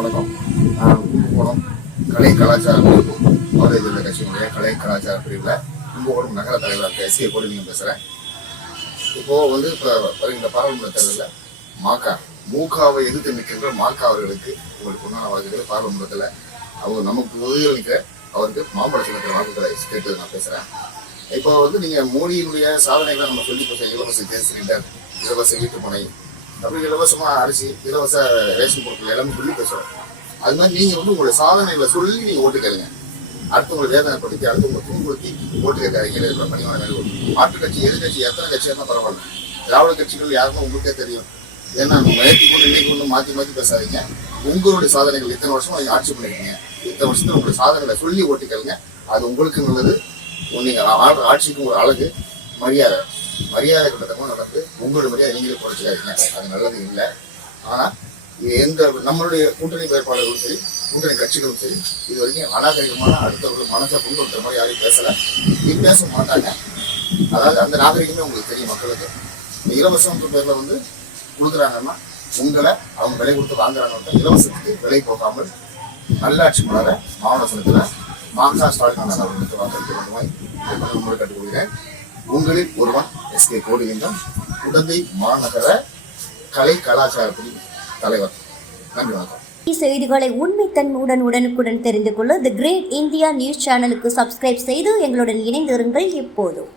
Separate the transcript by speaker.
Speaker 1: வணக்கம். கும்பகோணம் கலாச்சார பிரிவு பாரதிய ஜனதா கட்சியினுடைய கலை கலாச்சார பிரிவில். கும்பகோணம் நகர தலைவராக எஸ் கே கோடிலிங்கம் பேசுகிறேன் இப்போ வந்து இப்போ வருகின்ற பாராளுமன்ற தேர்தலில் மாக்கா மூகாவை எதிர்த்து நிற்கின்ற மாக்கா அவர்களுக்கு உங்களுக்கு உண்டான வாழ்க்கைகள் பாராளுமன்றத்தில் அவங்க நமக்கு உதவியில் நிற்கிற அவருக்கு மாம்பழ சின்னத்தில் வாக்குகளை கேட்டு நான் பேசுகிறேன் இப்போ வந்து நீங்கள் மோடியினுடைய சாதனைகளை நம்ம சொல்லி பேச இலவச கேஸ் சிலிண்டர் இலவச வீட்டுமனை அப்படி இலவசமாக அரிசி இலவச ரேஷன் பொருட்கள் எல்லாமே சொல்லி பேசுகிறோம் அது மாதிரி நீங்கள் வந்து உங்களுடைய சாதனைகளை சொல்லி நீங்கள் ஓட்டு கேளுங்க. அடுத்தவங்களை வேதனைப்படுத்தி அடுத்தவங்களை துன்புறுத்தி ஓட்டு கேட்காதீங்க. பணிவான வேலை மாற்று கட்சி எதிர்கட்சி எத்தனை கட்சியாக இருந்தால் பரவாயில்ல. திராவிட கட்சிகள் யாருக்கும் உங்களுக்கே தெரியும். ஏன்னா நேற்று கொண்டு இன்னைக்கு கொண்டு மாற்றி மாற்றி பேசாதீங்க. உங்களுடைய சாதனைகள் இத்தனை வருஷம் நீங்க ஆட்சி பண்ணிக்கிறீங்க இத்தனை வருஷத்துல உங்களுடைய சாதனைகளை சொல்லி ஓட்டிக்கலுங்க அது உங்களுக்கு நல்லது. நீங்க ஆ- ஆட்சிக்கு ஒரு அழகு மரியாதை. மரியாதை கிட்டத்தட்ட நடந்து உங்களுடைய மரியாதை நீங்களே குறைச்சிக்காதீங்க அது நல்லது இல்லை. ஆனால் இது எந்த நம்மளுடைய கூட்டணி வேட்பாளர்களும் சரி கூட்டணி கட்சிகளும் சரி இது வரைக்கும் அநாகரிகமான அடுத்தவர்கள் மனசை புண்படுத்துற மாதிரி யாரையும் பேசலை. இது பேச மாட்டாங்க. அதாவது அந்த நாகரிகமே உங்களுக்கு தெரியும் மக்களுக்கு. இந்த இலவசம் பேர்ல வந்து கொடுக்குறாங்கன்னா உங்களை அவங்க விலை கொடுத்து வாங்குறாங்க இலவசத்துக்கு விலை போகாமல் நல்லாட்சி மலர மாவட்டத்தில் மாங்கா ஸ்டாலின் அவர்களுக்கு வாக்களிக்க வேண்டுமாய் கட்டுக்கொள்கிறேன். உங்களில் ஒருவன் எஸ் கே கோடிலிங்கம் குடந்தை மாநகர கலை கலாச்சார பிரிவு தலைவர். நன்றி வணக்கம்.
Speaker 2: செய்திகளை உண்மைத்தன்மையுடன் உடனுக்குடன் தெரிந்து கொள்ள தி கிரேட் இந்தியா நியூஸ் சேனலுக்கு சப்ஸ்கிரைப் செய்து எங்களுடன் இணைந்திருங்கள் எப்போதும்